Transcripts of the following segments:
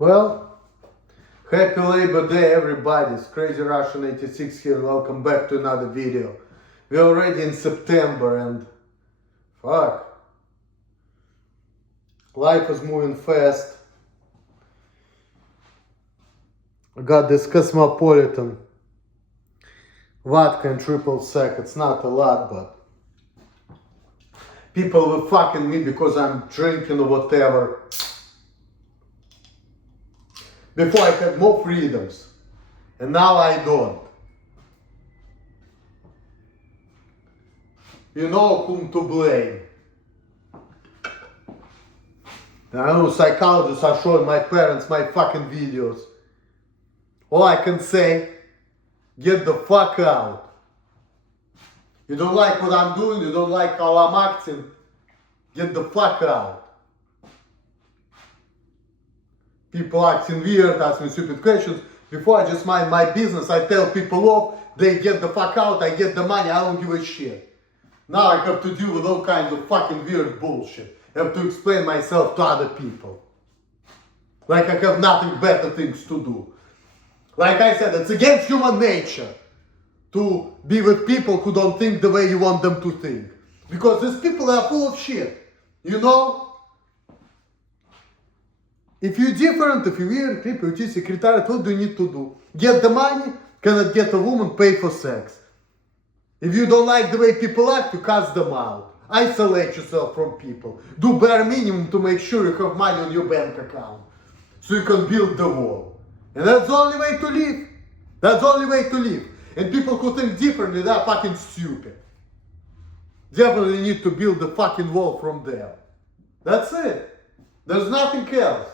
Well, happy Labor Day everybody, it's Crazy Russian 86 here, welcome back to another video. We're already in September and fuck, life is moving fast. I got this Cosmopolitan vodka and triple sec, it's not a lot, but people were fucking me because I'm drinking or whatever. Before I had more freedoms, and now I don't. You know whom to blame. I know psychologists are showing my parents my fucking videos. All I can say, get the fuck out. You don't like what I'm doing, you don't like how I'm acting, get the fuck out. People acting weird, ask me stupid questions. Before I just mind my business, I tell people off, they get the fuck out, I get the money, I don't give a shit. Now I have to deal with all kinds of fucking weird bullshit. I have to explain myself to other people. Like I have nothing better things to do. Like I said, it's against human nature to be with people who don't think the way you want them to think. Because these people are full of shit. You know? If you're different, if you're weird, creepy, you're secretariat, what do you need to do? Get the money, cannot get a woman, pay for sex. If you don't like the way people act, you cast them out. Isolate yourself from people. Do bare minimum to make sure you have money on your bank account. So you can build the wall. And that's the only way to live. That's the only way to live. And people who think differently, they're fucking stupid. Definitely need to build the fucking wall from there. That's it. There's nothing else.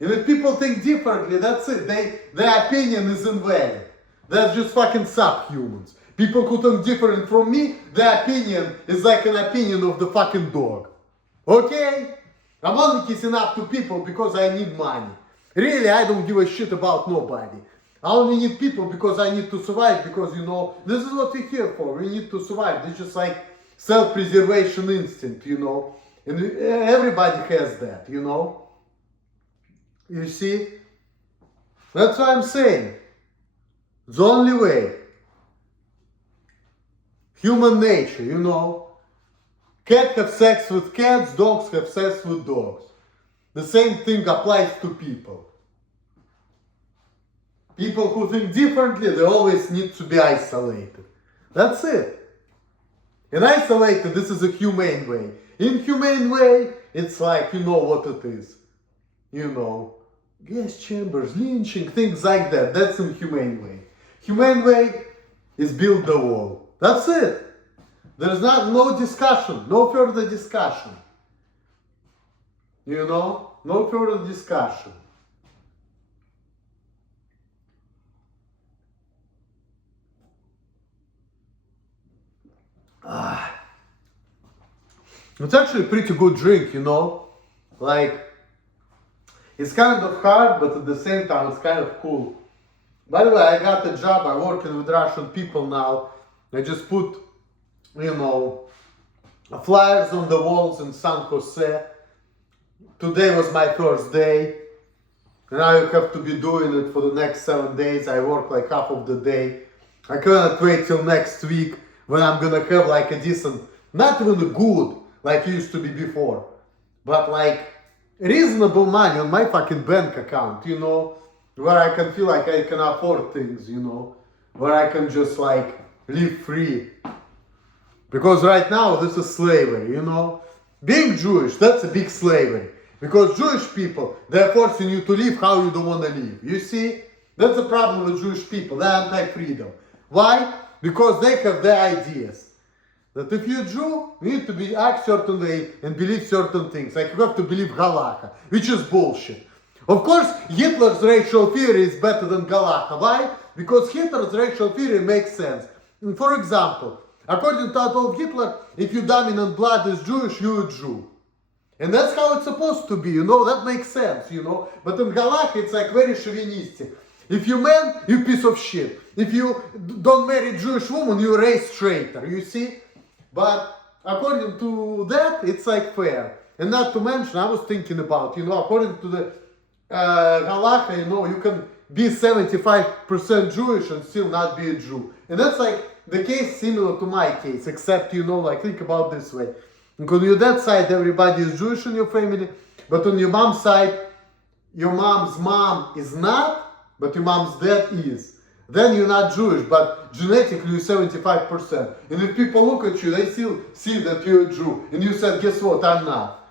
And if people think differently, that's it. Their opinion is invalid. That's just fucking subhumans. People who think different from me, their opinion is like an opinion of the fucking dog. Okay? I'm only kissing up to people because I need money. Really, I don't give a shit about nobody. I only need people because I need to survive, because, you know, this is what we're here for. We need to survive. It's just like self-preservation instinct, you know. And everybody has that, you know. You see? That's what I'm saying. The only way. Human nature, you know. Cats have sex with cats, dogs have sex with dogs. The same thing applies to people. People who think differently, they always need to be isolated. That's it. And isolated, this is a humane way. Inhumane way, it's like, you know what it is. You know, gas chambers, lynching, things like that. That's inhumane way. Humane way is build the wall. That's it. There's no discussion, no further discussion. You know, no further discussion. It's actually a pretty good drink, you know. Like, it's kind of hard, but at the same time, it's kind of cool. By the way, I got a job, I'm working with Russian people now. I just put, you know, flyers on the walls in San Jose. Today was my first day. And I have to be doing it for the next 7 days. I work like half of the day. I cannot wait till next week when I'm gonna have like a decent, not even a good, like it used to be before, but like reasonable money on my fucking bank account, you know, where I can feel like I can afford things, you know, where I can just like live free. Because right now this is slavery, you know. Being Jewish, that's a big slavery. Because Jewish people, they're forcing you to live how you don't want to live. You see? That's the problem with Jewish people. They're anti-freedom. Why? Because they have their ideas. That if you're Jew, you need to act certain way and believe certain things. Like you have to believe Halacha, which is bullshit. Of course, Hitler's racial theory is better than Halacha. Why? Because Hitler's racial theory makes sense. For example, according to Adolf Hitler, if your dominant blood is Jewish, you're a Jew. And that's how it's supposed to be, you know, that makes sense, you know. But in Halacha, it's like very chauvinistic. If you're man, you piece of shit. If you don't marry Jewish woman, you're a race traitor, you see. But according to that, it's like fair. And not to mention, I was thinking about, you know, according to the halakha, you know, you can be 75% Jewish and still not be a Jew. And that's like the case similar to my case, except, you know, like think about this way. Because on your dad's side, everybody is Jewish in your family, but on your mom's side, your mom's mom is not, but your mom's dad is. Then you're not Jewish, but genetically you're 75%. And if people look at you, they still see that you're a Jew. And you said, guess what, I'm not.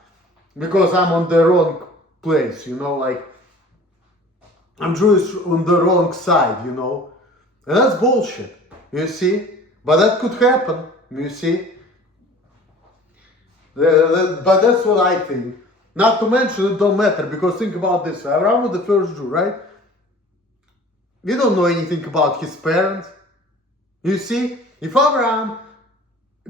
Because I'm on the wrong place, you know, like, I'm Jewish on the wrong side, you know. And that's bullshit, you see. But that could happen, you see. But that's what I think. Not to mention it don't matter, because think about this. Abraham was the first Jew, right? We don't know anything about his parents. You see? If Abraham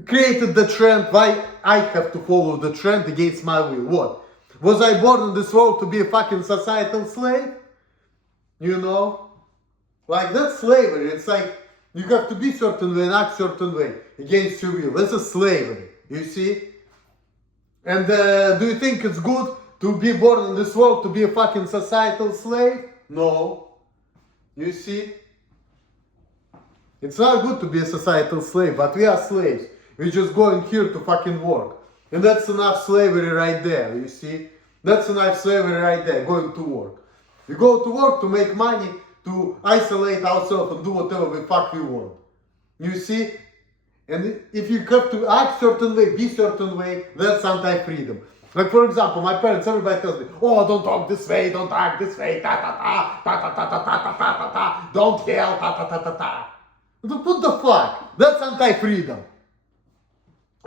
created the trend, why I have to follow the trend against my will? What? Was I born in this world to be a fucking societal slave? You know? Like, that's slavery. It's like, you have to be certain way and act certain way against your will. That's a slavery. You see? And do you think it's good to be born in this world to be a fucking societal slave? No. You see? It's not good to be a societal slave, but we are slaves. We're just going here to fucking work. And that's enough slavery right there, you see? That's enough slavery right there, going to work. We go to work to make money, to isolate ourselves and do whatever the fuck we want. You see? And if you have to act certain way, be certain way, that's anti-freedom. Like, for example, my parents, everybody tells me, oh, don't talk this way, don't act this way, ta-ta-ta, ta-ta-ta-ta-ta-ta-ta-ta, don't yell, ta-ta-ta-ta-ta. What the fuck? That's anti-freedom.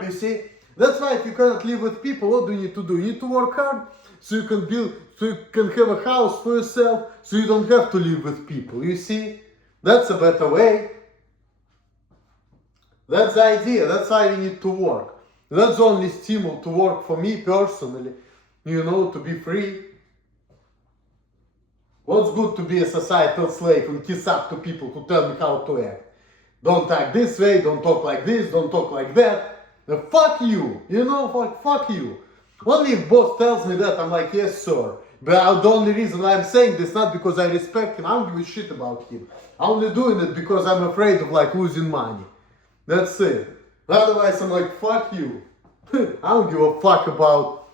You see? That's why if you cannot live with people, what do you need to do? You need to work hard so you can build, so you can have a house for yourself, so you don't have to live with people. You see? That's a better way. That's the idea. That's why we need to work. That's the only stimul to work for me personally. You know, to be free. What's good to be a societal slave and kiss up to people who tell me how to act? Don't act this way, don't talk like this, don't talk like that. Fuck you. You know, fuck you. Only if boss tells me that, I'm like, yes sir. But the only reason I'm saying this, not because I respect him, I don't give a shit about him. I'm only doing it because I'm afraid of like losing money. That's it. Otherwise, I'm like, fuck you. I don't give a fuck about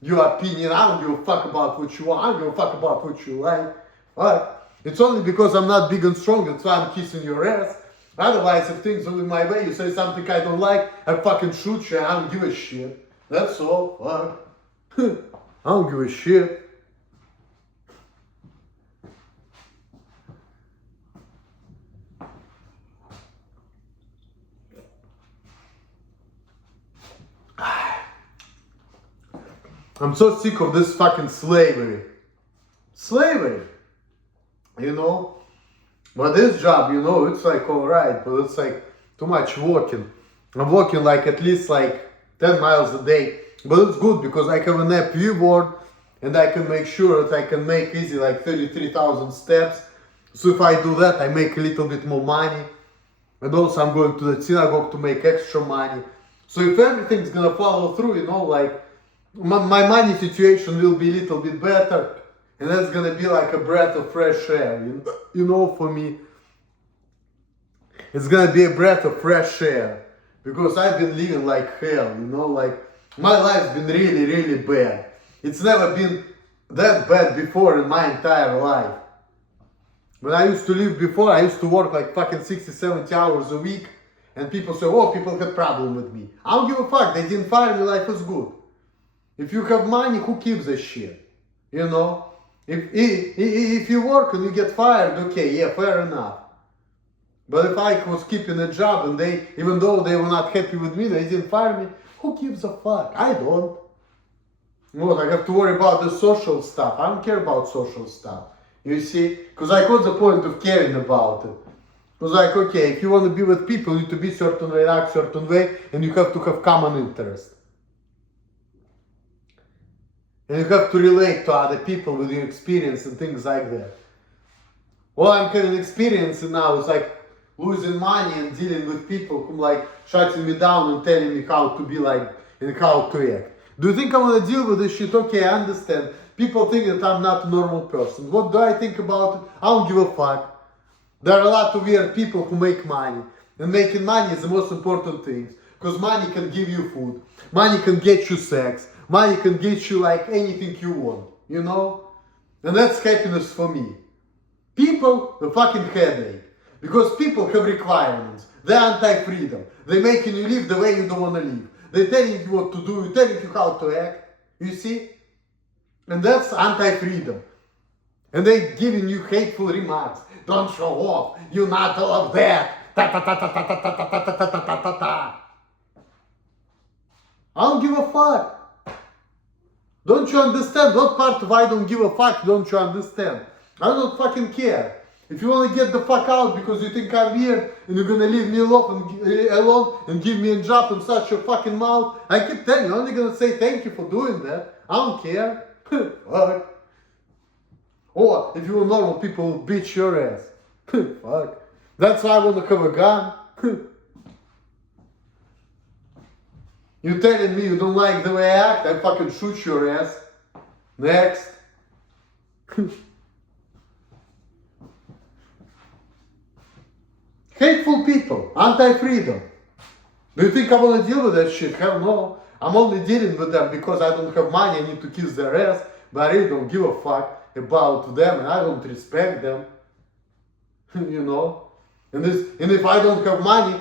your opinion. I don't give a fuck about what you want. I don't give a fuck about what you like. But it's only because I'm not big and strong that's why I'm kissing your ass. Otherwise, if things are in my way, you say something I don't like, I fucking shoot you. I don't give a shit. That's all. Fuck. I don't give a shit. I'm so sick of this fucking slavery. Slavery. You know? But this job, you know, it's like alright, but it's like too much walking. I'm walking like at least like 10 miles a day. But it's good because I have an app board and I can make sure that I can make easy like 33,000 steps. So if I do that, I make a little bit more money. And also I'm going to the synagogue to make extra money. So if everything's gonna follow through, you know, like my money situation will be a little bit better, and that's gonna be like a breath of fresh air, you know, for me. It's gonna be a breath of fresh air, because I've been living like hell, you know, like my life's been really, really bad. It's never been that bad before in my entire life. When I used to live before, I used to work like fucking 60, 70 hours a week, and people say, oh, people had problem with me. I don't give a fuck, they didn't fire me, life is good. If you have money, who gives a shit? You know? If you work and you get fired, okay, yeah, fair enough. But if I was keeping a job and they, even though they were not happy with me, they didn't fire me, who gives a fuck? I don't. What, I have to worry about the social stuff. I don't care about social stuff. You see? Because like, what's the point of caring about it? Because like, okay, if you want to be with people, you need to be certain way, act certain way, and you have to have common interest. And you have to relate to other people with your experience and things like that. Well, I'm having experience now, it's like losing money and dealing with people who like shutting me down and telling me how to be like and how to act. Do you think I want to deal with this shit? Okay, I understand. people think that I'm not a normal person. What do I think about it? I don't give a fuck. There are a lot of weird people who make money. And making money is the most important thing. Because money can give you food. Money can get you sex. Money can get you like anything you want. You know? And that's happiness for me. People, the fucking headache. Because people have requirements. They're anti-freedom. They're making you live the way you don't want to live. They're telling you what to do. They're telling you how to act. You see? And that's anti-freedom. And they're giving you hateful remarks. Don't show off. You're not all of that. Ta ta ta ta ta ta ta ta ta ta ta ta ta. I don't give a fuck. Don't you understand? What part of I don't give a fuck don't you understand? I don't fucking care. If you want to get the fuck out because you think I'm weird and you're gonna leave me alone and give me a job and such your fucking mouth, I keep telling you, I'm only gonna say thank you for doing that. I don't care. Fuck. Or if you were normal, people will beat your ass. Fuck. That's why I want to have a gun. You telling me you don't like the way I act? I fucking shoot your ass. Next. Hateful people, anti-freedom. Do you think I want to deal with that shit? Hell no. I'm only dealing with them because I don't have money, I need to kiss their ass, but I really don't give a fuck about them and I don't respect them. You know? And if I don't have money,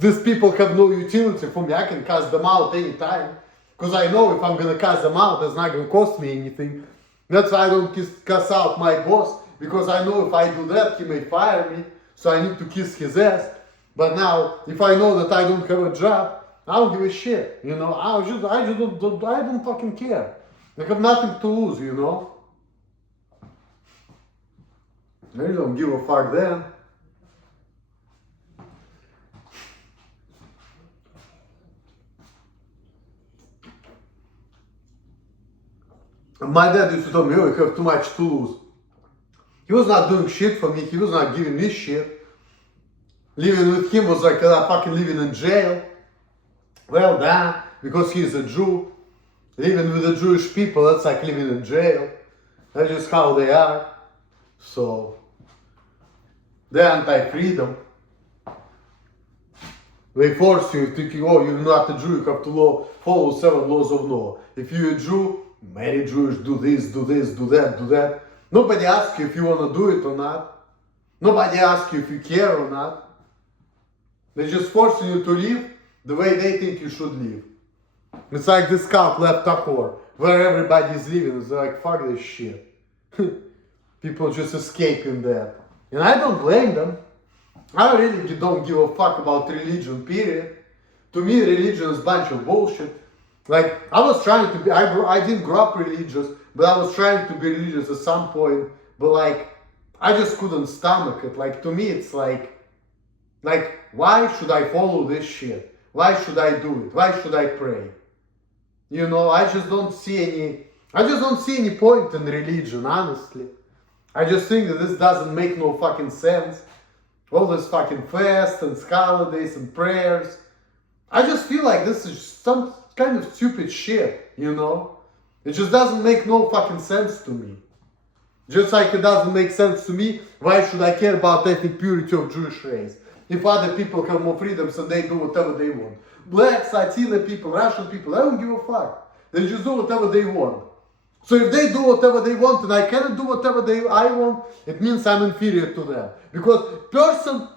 these people have no utility for me. I can cast them out anytime. Because I know if I'm gonna cast them out, it's not gonna cost me anything. That's why I don't cast out my boss, because I know if I do that, he may fire me. So I need to kiss his ass. But now, if I know that I don't have a job, I don't give a shit. You know, I don't fucking care. I have nothing to lose, you know. I don't give a fuck then. My dad used to tell me, oh, you have too much to lose. He was not doing shit for me. He was not giving me shit. Living with him was like fucking living in jail. Well done, because he's a Jew. Living with the Jewish people, that's like living in jail. That's just how they are. So, they're anti-freedom. They force you thinking, oh, you're not a Jew, you have to follow 7 laws of Noah. If you're a Jew, marry Jewish, do this, do that, do that. Nobody asks you if you want to do it or not. Nobody asks you if you care or not. They're just forcing you to live the way they think you should live. It's like this cult left Tahor, where everybody's living. It's like, fuck this shit. People just escaping that. And I don't blame them. I really don't give a fuck about religion, period. To me, religion is a bunch of bullshit. Like, I was trying to be, I didn't grow up religious, but I was trying to be religious at some point. But like, I just couldn't stomach it. Like, to me, it's like, why should I follow this shit? Why should I do it? Why should I pray? You know, I just don't see any point in religion, honestly. I just think that this doesn't make no fucking sense. All this fucking fast and holidays and prayers. I just feel like this is some kind of stupid shit, you know? It just doesn't make no fucking sense to me. Just like it doesn't make sense to me, why should I care about ethnic purity of Jewish race? If other people have more freedoms and they do whatever they want. Blacks, Latino people, Russian people, I don't give a fuck. They just do whatever they want. So if they do whatever they want and I cannot do whatever I want, it means I'm inferior to them. Because person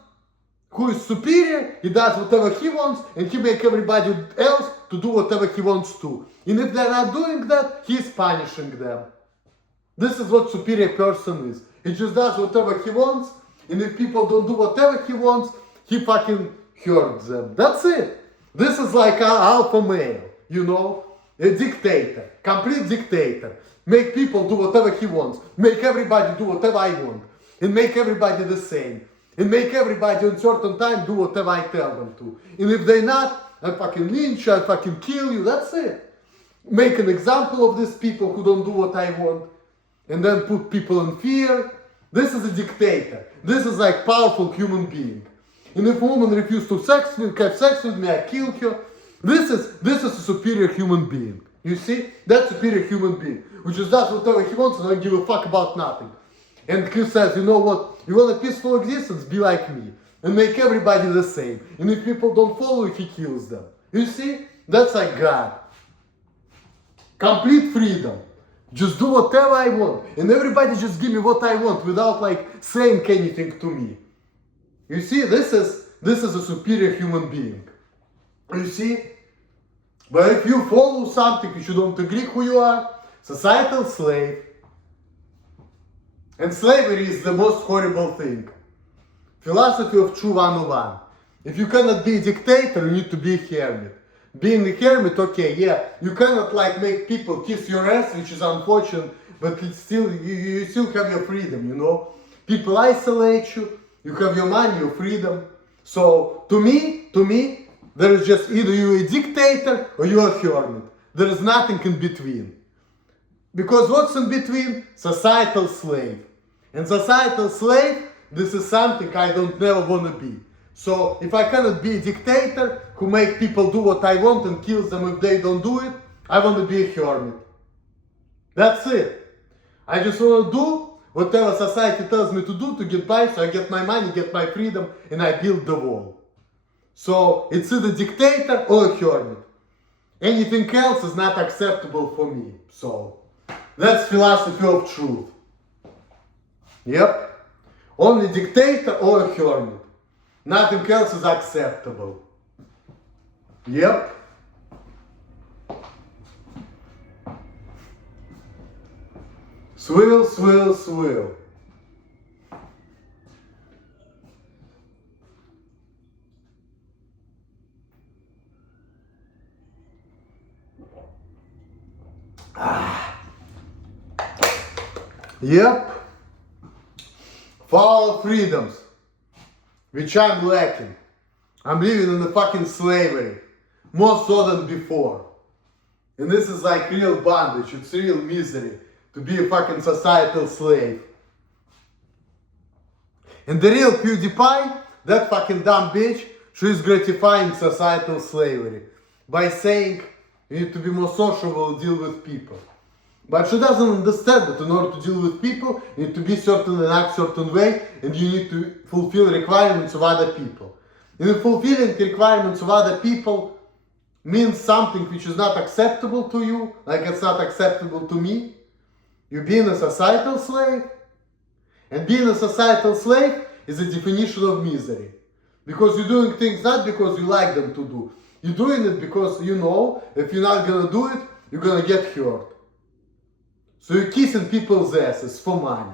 who is superior, he does whatever he wants and he makes everybody else to do whatever he wants to. And if they're not doing that, he's punishing them. This is what superior person is. He just does whatever he wants, and if people don't do whatever he wants, he fucking hurts them. That's it. This is like an alpha male, you know? A dictator, complete dictator. Make people do whatever he wants. Make everybody do whatever I want. And make everybody the same. And make everybody in certain time do whatever I tell them to. And if they're not, I fucking lynch you, I fucking kill you, that's it. Make an example of these people who don't do what I want. And then put people in fear. This is a dictator. This is like powerful human being. And if a woman refuses to have sex with me, I kill her. This is a superior human being. You see? That's a superior human being, who just does whatever he wants and don't give a fuck about nothing. And he says, you know what, you want a peaceful existence? Be like me. And make everybody the same. And if people don't follow, he kills them. You see? That's like God. Complete freedom. Just do whatever I want. And everybody just give me what I want without like saying anything to me. You see? This is a superior human being. You see? But if you follow something which you don't agree who you are, societal slave. And slavery is the most horrible thing. Philosophy of True 101. If you cannot be a dictator, you need to be a hermit. Being a hermit, okay, yeah, you cannot like make people kiss your ass, which is unfortunate, but it's still, you still have your freedom, you know. People isolate you, you have your money, your freedom. So to me, there is just either you're a dictator or you're a hermit. There is nothing in between. Because what's in between? Societal slave. And societal slave, this is something I don't never want to be. So if I cannot be a dictator who make people do what I want and kills them if they don't do it, I want to be a hermit. That's it. I just want to do whatever society tells me to do to get by, so I get my money, get my freedom, and I build the wall. So it's either dictator or a hermit. Anything else is not acceptable for me. So that's philosophy of truth. Yep. Only dictator or a hermit. Nothing else is acceptable. Yep. Swill, swill, swill. Yep. For our freedoms, which I'm lacking. I'm living in the fucking slavery. More so than before. And this is like real bondage, it's real misery to be a fucking societal slave. And the real PewDiePie, that fucking dumb bitch, she's gratifying societal slavery by saying you need to be more sociable, deal with people. But she doesn't understand that in order to deal with people, you need to be certain and act certain way, and you need to fulfill requirements of other people. And fulfilling the requirements of other people means something which is not acceptable to you, like it's not acceptable to me. You're being a societal slave. And being a societal slave is a definition of misery. Because you're doing things not because you like them to do. You're doing it because you know if you're not gonna do it, you're gonna get hurt. So you're kissing people's asses for money.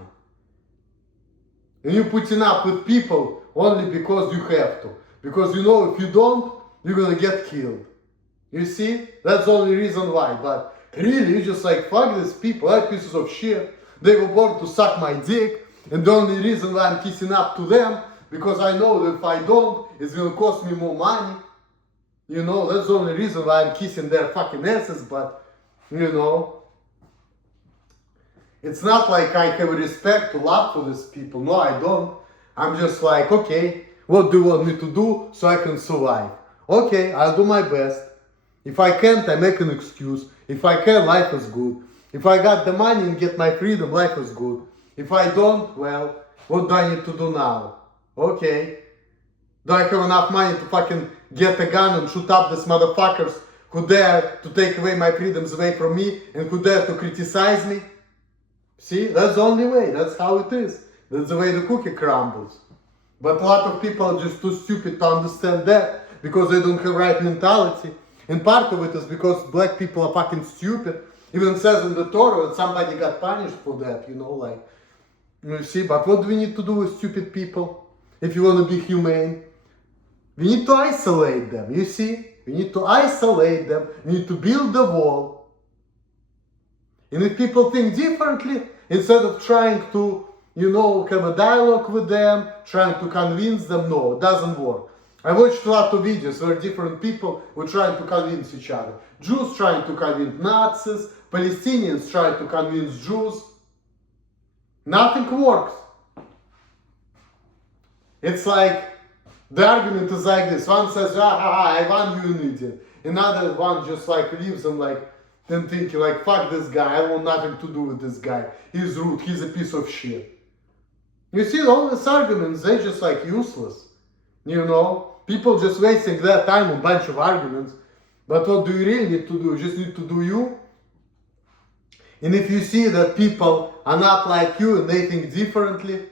And you're putting up with people only because you have to. Because you know if you don't, you're gonna get killed. You see? That's the only reason why. But really, you're just like, fuck these people, they're pieces of shit. They were born to suck my dick. And the only reason why I'm kissing up to them, because I know that if I don't, it's gonna cost me more money. You know, that's the only reason why I'm kissing their fucking asses, but, you know, it's not like I have respect to love for these people. No, I don't. I'm just like, okay, what do you want me to do so I can survive? Okay, I'll do my best. If I can't, I make an excuse. If I can, life is good. If I got the money and get my freedom, life is good. If I don't, well, what do I need to do now? Okay. Do I have enough money to fucking get a gun and shoot up these motherfuckers who dare to take away my freedoms away from me and who dare to criticize me? See, that's the only way. That's how it is. That's the way the cookie crumbles. But a lot of people are just too stupid to understand that because they don't have right mentality. And part of it is because black people are fucking stupid. Even says in the Torah that somebody got punished for that, you know, like, you see. But what do we need to do with stupid people if you want to be humane? We need to isolate them, you see. We need to isolate them. We need to build the wall. And if people think differently, instead of trying to, you know, have a dialogue with them, trying to convince them, no, it doesn't work. I watched a lot of videos where different people were trying to convince each other. Jews trying to convince Nazis, Palestinians trying to convince Jews. Nothing works. It's like, the argument is like this. One says, I won, you an idiot. Another one just like leaves them like, than thinking like, fuck this guy, I want nothing to do with this guy. He's rude, he's a piece of shit. You see, all these arguments, they're just like useless. You know? People just wasting their time on a bunch of arguments. But what do you really need to do? You just need to do you. And if you see that people are not like you and they think differently,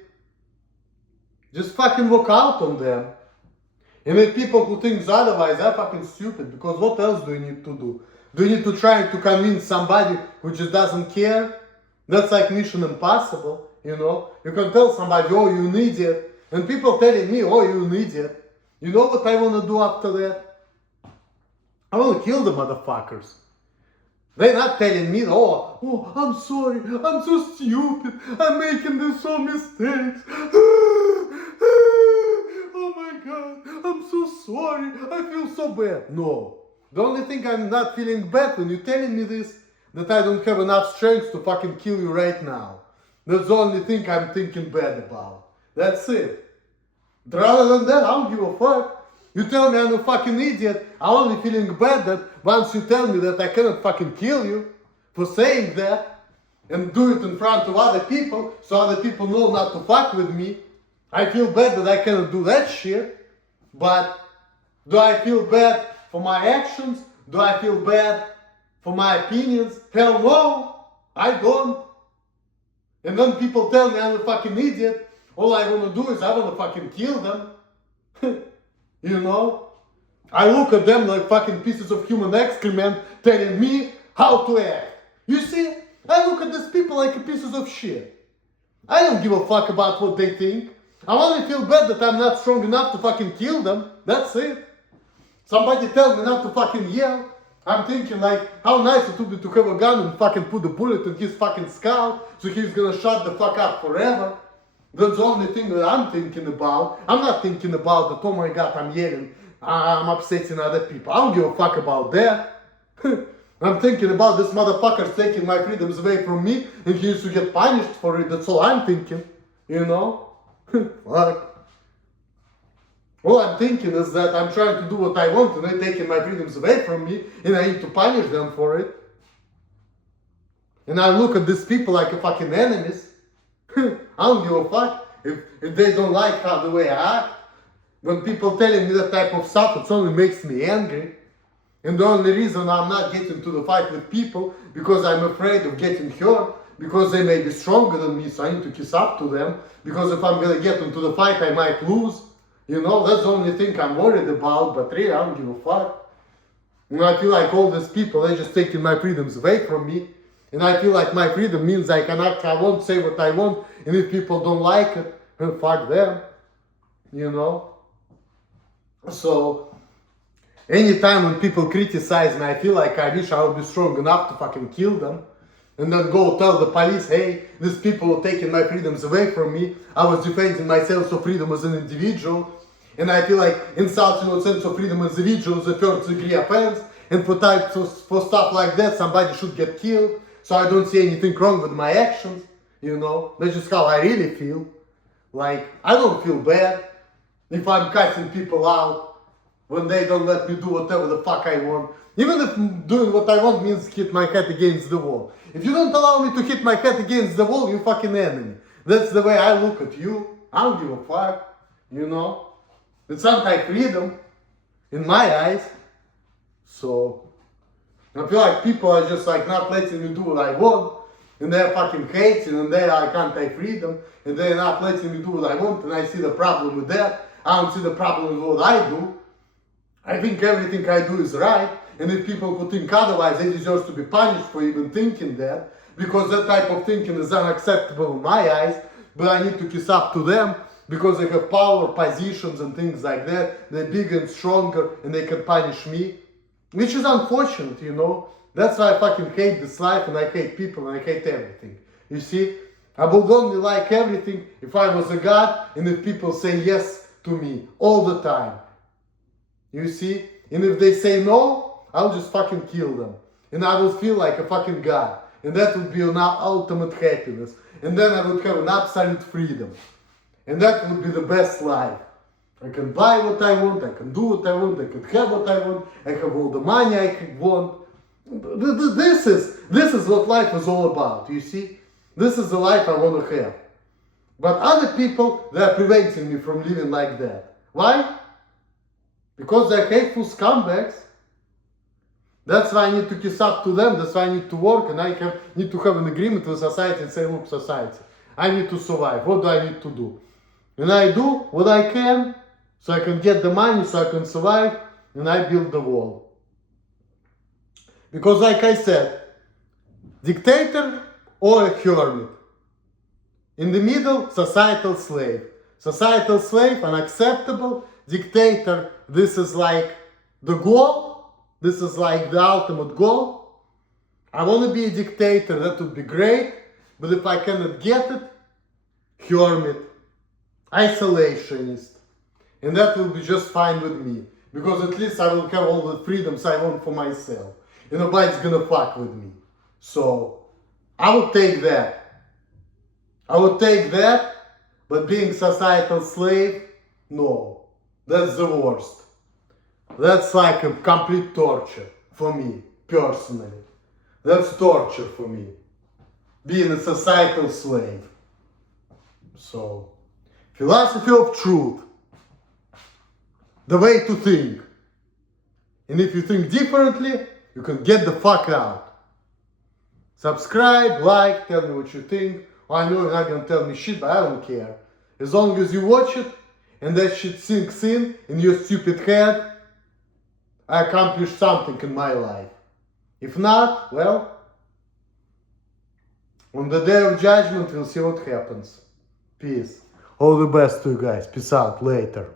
just fucking walk out on them. And if people who think otherwise, they're fucking stupid. Because what else do you need to do? Do you need to try to convince somebody who just doesn't care? That's like mission impossible, you know? You can tell somebody, oh, you're an idiot. And people telling me, oh, you're an idiot. You know what I want to do after that? I want to kill the motherfuckers. They're not telling me, oh, I'm sorry, I'm so stupid, I'm making these so mistakes. Oh my God, I'm so sorry, I feel so bad. No. The only thing I'm not feeling bad when you're telling me this, that I don't have enough strength to fucking kill you right now. That's the only thing I'm thinking bad about. That's it. Rather than that, I don't give a fuck. You tell me I'm a fucking idiot, I'm only feeling bad that once you tell me that I cannot fucking kill you for saying that and do it in front of other people so other people know not to fuck with me. I feel bad that I cannot do that shit. But do I feel bad for my actions? Do I feel bad for my opinions? Hell no, I don't. And then people tell me I'm a fucking idiot. All I want to do is I want to fucking kill them. You know? I look at them like fucking pieces of human excrement telling me how to act. You see? I look at these people like pieces of shit. I don't give a fuck about what they think. I only feel bad that I'm not strong enough to fucking kill them. That's it. Somebody tell me not to fucking yell. I'm thinking like, how nice it would be to have a gun and fucking put a bullet in his fucking skull so he's gonna shut the fuck up forever. That's the only thing that I'm thinking about. I'm not thinking about that, oh my God, I'm yelling, I'm upsetting other people. I don't give a fuck about that. I'm thinking about this motherfucker taking my freedoms away from me and he needs to get punished for it. That's all I'm thinking, you know? Fuck. All I'm thinking is that I'm trying to do what I want and they're taking my freedoms away from me and I need to punish them for it. And I look at these people like a fucking enemies. I don't give a fuck if they don't like how the way I act. When people telling me that type of stuff, it only makes me angry. And the only reason I'm not getting to the fight with people because I'm afraid of getting hurt, because they may be stronger than me, so I need to kiss up to them. Because if I'm gonna get into the fight, I might lose. You know, that's the only thing I'm worried about, but really, I don't give a fuck. And I feel like all these people, they're just taking my freedoms away from me. And I feel like my freedom means I can act how I want, say what I want, and if people don't like it, then fuck them, you know? So, anytime when people criticize me, I feel like I wish I would be strong enough to fucking kill them, and then go tell the police, hey, these people are taking my freedoms away from me, I was defending myself of freedom as an individual, and I feel like insulting your sense of freedom as an individual is a first degree offense, and for stuff like that, somebody should get killed. So I don't see anything wrong with my actions, you know. That's just how I really feel. Like, I don't feel bad if I'm cussing people out when they don't let me do whatever the fuck I want. Even if doing what I want means hit my head against the wall. If you don't allow me to hit my head against the wall, you're fucking enemy. That's the way I look at you. I don't give a fuck, you know. It's anti-freedom in my eyes. So I feel like people are just like not letting me do what I want, and they're fucking hating, and they're like anti-freedom, and they're not letting me do what I want, and I see the problem with that. I don't see the problem with what I do. I think everything I do is right, and if people who think otherwise, they deserve to be punished for even thinking that, because that type of thinking is unacceptable in my eyes, but I need to kiss up to them, because they have power, positions, and things like that. They're bigger and stronger, and they can punish me. Which is unfortunate, you know. That's why I fucking hate this life and I hate people and I hate everything. You see? I would only like everything if I was a god and if people say yes to me all the time. You see? And if they say no, I'll just fucking kill them. And I will feel like a fucking god. And that would be an ultimate happiness. And then I would have an absolute freedom. And that would be the best life. I can buy what I want, I can do what I want, I can have what I want, I have all the money I want, This is what life is all about, you see? This is the life I want to have. But other people, they are preventing me from living like that. Why? Because they're hateful scumbags. That's why I need to kiss up to them, that's why I need to work, and I need to have an agreement with society and say, look, society, I need to survive. What do I need to do? And I do what I can, so I can get the money, so I can survive, and I build the wall. Because like I said, dictator or a hermit. In the middle, societal slave. Societal slave, unacceptable. Dictator, this is like the goal. This is like the ultimate goal. I want to be a dictator, that would be great. But if I cannot get it, hermit, isolationist. And that will be just fine with me. Because at least I will have all the freedoms I want for myself. And nobody's gonna fuck with me. So, I would take that. I would take that, but being societal slave, no. That's the worst. That's like a complete torture for me, personally. That's torture for me. Being a societal slave. So, philosophy of truth. The way to think. And if you think differently, you can get the fuck out. Subscribe, like, tell me what you think. I know you're not gonna tell me shit, but I don't care. As long as you watch it and that shit sinks in your stupid head, I accomplished something in my life. If not, well, on the day of judgment we'll see what happens. Peace. All the best to you guys. Peace out. Later.